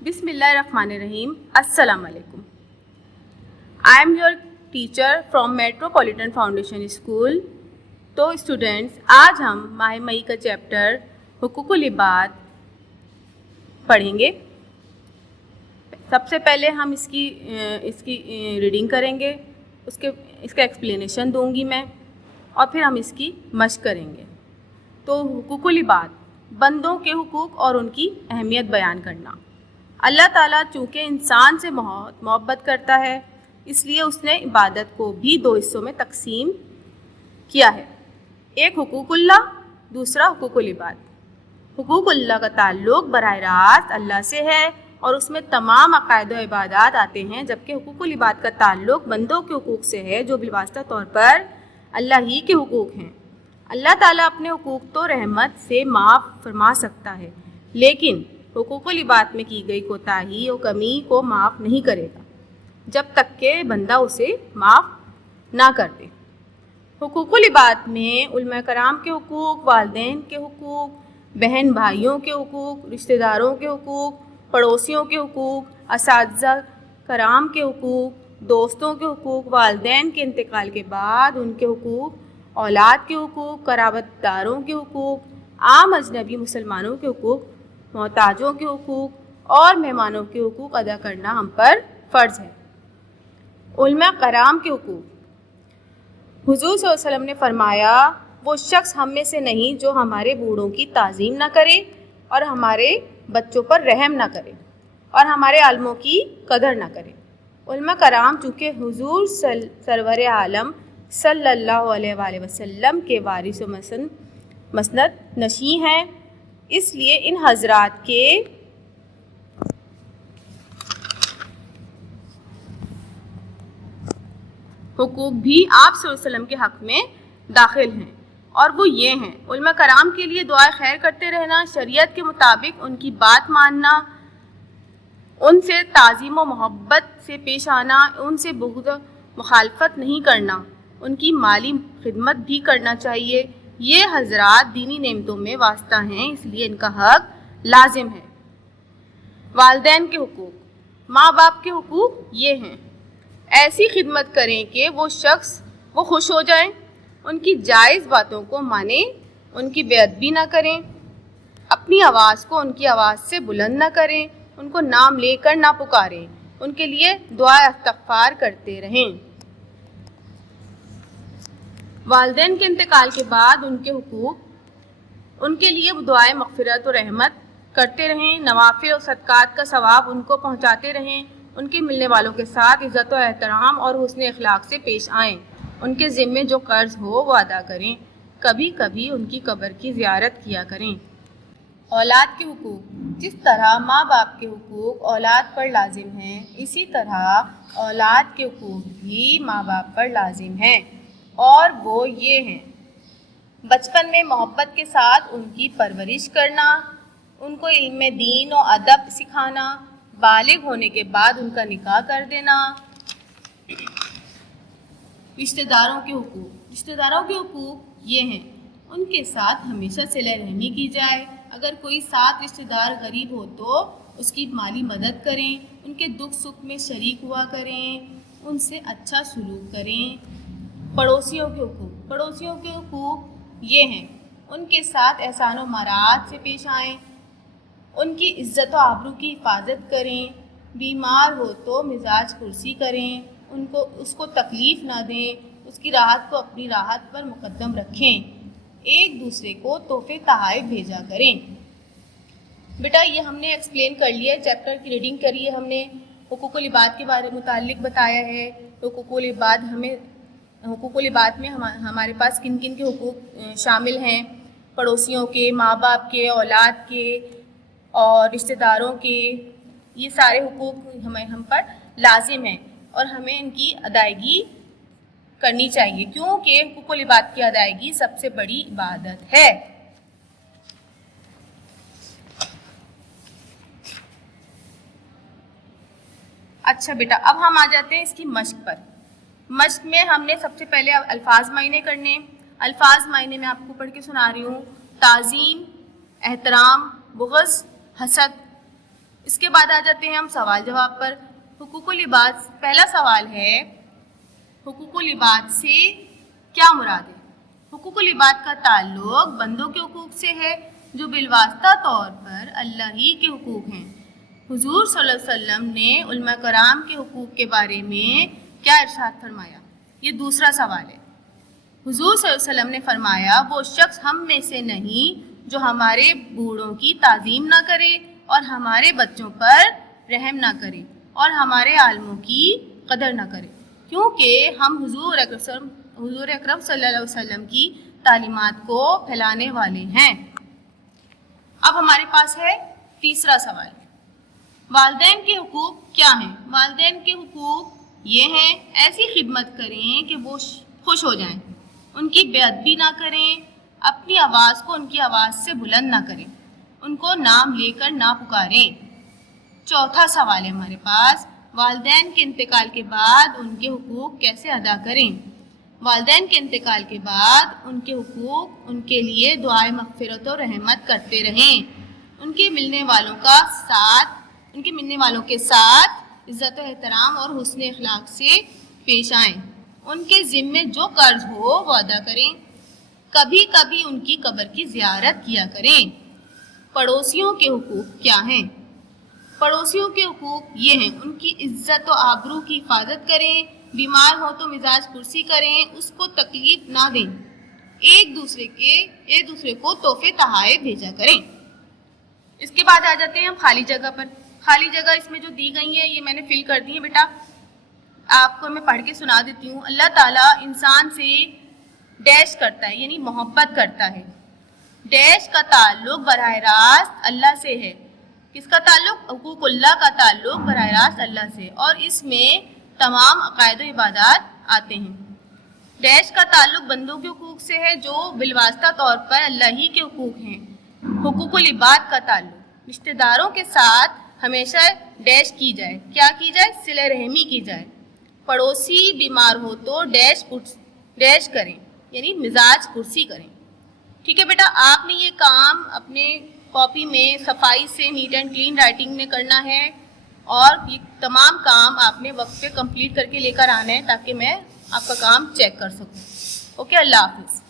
بسم اللہ الرحمن الرحیم. السلام علیکم. I am your teacher from Metropolitan Foundation School. تو اسٹوڈینٹس، آج ہم ماہ مئی کا چیپٹر حقوق العباد پڑھیں گے. سب سے پہلے ہم اس کی ریڈنگ کریں گے، اس کا ایکسپلینیشن دوں گی میں، اور پھر ہم اس کی مشق کریں گے. تو حقوق العباد، بندوں کے حقوق اور ان کی اہمیت بیان کرنا. اللہ تعالیٰ چونکہ انسان سے محبت کرتا ہے، اس لیے اس نے عبادت کو بھی دو حصوں میں تقسیم کیا ہے. ایک حقوق اللہ، دوسرا حقوق العباد. حقوق اللہ کا تعلق براہ راست اللہ سے ہے اور اس میں تمام عقائد و عبادات آتے ہیں، جبکہ حقوق العباد کا تعلق بندوں کے حقوق سے ہے جو بالواسطہ طور پر اللہ ہی کے حقوق ہیں. اللہ تعالیٰ اپنے حقوق تو رحمت سے معاف فرما سکتا ہے، لیکن حقوق العباد میں کی گئی کوتاہی و کمی کو معاف نہیں کرے گا جب تک کہ بندہ اسے معاف نہ کر دے. حقوق العباد میں علماء کرام کے حقوق، والدین کے حقوق، بہن بھائیوں کے حقوق، رشتہ داروں کے حقوق، پڑوسیوں کے حقوق، اساتذہ کرام کے حقوق، دوستوں کے حقوق، والدین کے انتقال کے بعد ان کے حقوق، اولاد کے حقوق، قرابت داروں کے حقوق، عام اجنبی مسلمانوں کے حقوق، محتاجوں کے حقوق اور مہمانوں کے حقوق ادا کرنا ہم پر فرض ہے. علماء کرام کے حقوق. حضور صلی اللہ علیہ وسلم نے فرمایا، وہ شخص ہم میں سے نہیں جو ہمارے بوڑھوں کی تعظیم نہ کرے اور ہمارے بچوں پر رحم نہ کرے اور ہمارے عالموں کی قدر نہ کرے. علماء کرام چونکہ حضور سرور عالم صلی اللہ علیہ وآلہ وسلم کے وارث و مسند نشیں ہیں، اس لیے ان حضرات کے حقوق بھی آپ صلی اللہ علیہ وسلم کے حق میں داخل ہیں، اور وہ یہ ہیں: علماء کرام کے لیے دعائے خیر کرتے رہنا، شریعت کے مطابق ان کی بات ماننا، ان سے تعظیم و محبت سے پیش آنا، ان سے بغض مخالفت نہیں کرنا، ان کی مالی خدمت بھی کرنا چاہیے. یہ حضرات دینی نعمتوں میں واسطہ ہیں، اس لیے ان کا حق لازم ہے. والدین کے حقوق. ماں باپ کے حقوق یہ ہیں: ایسی خدمت کریں کہ وہ خوش ہو جائیں، ان کی جائز باتوں کو مانیں، ان کی بے ادبی نہ کریں، اپنی آواز کو ان کی آواز سے بلند نہ کریں، ان کو نام لے کر نہ پکاریں، ان کے لیے دعا استغفار کرتے رہیں. والدین کے انتقال کے بعد ان کے حقوق. ان کے لیے دعائے مغفرت و رحمت کرتے رہیں، نوافل و صدقات کا ثواب ان کو پہنچاتے رہیں، ان کے ملنے والوں کے ساتھ عزت و احترام اور حسن اخلاق سے پیش آئیں، ان کے ذمے جو قرض ہو وہ ادا کریں، کبھی کبھی ان کی قبر کی زیارت کیا کریں. اولاد کے حقوق. جس طرح ماں باپ کے حقوق اولاد پر لازم ہیں، اسی طرح اولاد کے حقوق بھی ماں باپ پر لازم ہیں، اور وہ یہ ہیں: بچپن میں محبت کے ساتھ ان کی پرورش کرنا، ان کو علم دین و ادب سکھانا، بالغ ہونے کے بعد ان کا نکاح کر دینا. رشتہ داروں کے حقوق. رشتہ داروں کے حقوق یہ ہیں: ان کے ساتھ ہمیشہ صلہ رحمی کی جائے، اگر کوئی ساتھ رشتہ دار غریب ہو تو اس کی مالی مدد کریں، ان کے دکھ سکھ میں شریک ہوا کریں، ان سے اچھا سلوک کریں. پڑوسیوں کے حقوق. پڑوسیوں کے حقوق یہ ہیں: ان کے ساتھ احسان و مراعات سے پیش آئیں، ان کی عزت و آبرو کی حفاظت کریں، بیمار ہو تو مزاج پرسی کریں، اس کو تکلیف نہ دیں، اس کی راحت کو اپنی راحت پر مقدم رکھیں، ایک دوسرے کو تحفے تحائف بھیجا کریں. بیٹا یہ ہم نے ایکسپلین کر لیا ہے، چیپٹر کی ریڈنگ کری ہے ہم نے، حقوق العباد کے بارے متعلق بتایا ہے. حقوق العباد میں ہمارے پاس کن کن کے حقوق شامل ہیں: پڑوسیوں کے، ماں باپ کے، اولاد کے اور رشتہ داروں کے. یہ سارے حقوق ہم پر لازم ہیں اور ہمیں ان کی ادائیگی کرنی چاہیے، کیونکہ حقوق العباد کی ادائیگی سب سے بڑی عبادت ہے. اچھا بیٹا، اب ہم آ جاتے ہیں اس کی مشق پر. مشق میں ہم نے سب سے پہلے الفاظ معنی کرنے. الفاظ معنی میں آپ کو پڑھ کے سنا رہی ہوں: تعظیم، احترام، بغض، حسد. اس کے بعد آ جاتے ہیں ہم سوال جواب پر. حقوق العباد. پہلا سوال ہے حقوق العباد سے کیا مراد ہے؟ حقوق العباد کا تعلق بندوں کے حقوق سے ہے جو بالواسطہ طور پر اللہ ہی کے حقوق ہیں. حضور صلی اللہ علیہ وسلم نے علماء کرام کے حقوق کے بارے میں کیا ارشاد فرمایا؟ یہ دوسرا سوال ہے. حضور صلی اللہ علیہ وسلم نے فرمایا وہ شخص ہم میں سے نہیں جو ہمارے بوڑھوں کی تعظیم نہ کرے اور ہمارے بچوں پر رحم نہ کرے اور ہمارے عالموں کی قدر نہ کرے، کیونکہ ہم حضور اکرم صلی اللہ علیہ وسلم کی تعلیمات کو پھیلانے والے ہیں. اب ہمارے پاس ہے تیسرا سوال. والدین کے حقوق کیا ہیں؟ والدین کے حقوق یہ ہیں ایسی خدمت کریں کہ وہ خوش ہو جائیں، ان کی بے ادبی نہ کریں، اپنی آواز کو ان کی آواز سے بلند نہ کریں، ان کو نام لے کر نہ پکاریں. چوتھا سوال ہے ہمارے پاس، والدین کے انتقال کے بعد ان کے حقوق کیسے ادا کریں؟ والدین کے انتقال کے بعد ان کے حقوق ان کے لیے دعائے مغفرت و رحمت کرتے رہیں، ان کے ملنے والوں کے ساتھ عزت و احترام اور حسن اخلاق سے پیش آئیں، ان کے ذمے جو قرض ہو وہ ادا کریں، کبھی کبھی ان کی قبر کی زیارت کیا کریں. پڑوسیوں کے حقوق کیا ہیں؟ پڑوسیوں کے حقوق یہ ہیں ان کی عزت و آبرو کی حفاظت کریں، بیمار ہو تو مزاج پرسی کریں، اس کو تکلیف نہ دیں، ایک دوسرے کو تحفے تحائف بھیجا کریں. اس کے بعد آ جاتے ہیں ہم خالی جگہ پر. خالی جگہ اس میں جو دی گئی ہے یہ میں نے فل کر دی ہے بیٹا، آپ کو میں پڑھ کے سنا دیتی ہوں. اللہ تعالیٰ انسان سے ڈیش کرتا ہے یعنی محبت کرتا ہے. ڈیش کا تعلق براہ راست اللہ سے ہے. کس کا تعلق؟ حقوق اللہ کا تعلق براہ راست اللہ سے، اور اس میں تمام عقائد و عبادات آتے ہیں. ڈیش کا تعلق بندوں کے حقوق سے ہے جو بالواسطہ طور پر اللہ ہی کے حقوق ہیں. حقوق العباد کا تعلق رشتہ داروں کے ساتھ ہمیشہ ڈیش کی جائے. کیا کی جائے؟ صلہ رحمی کی جائے. پڑوسی بیمار ہو تو ڈیش کریں یعنی مزاج پرسی کریں. ٹھیک ہے بیٹا، آپ نے یہ کام اپنے کاپی میں صفائی سے نیٹ اینڈ کلین رائٹنگ میں کرنا ہے، اور یہ تمام کام آپ نے وقت پہ کمپلیٹ کر کے لے کر آنا ہے تاکہ میں آپ کا کام چیک کر سکوں. اوکے، اللہ حافظ.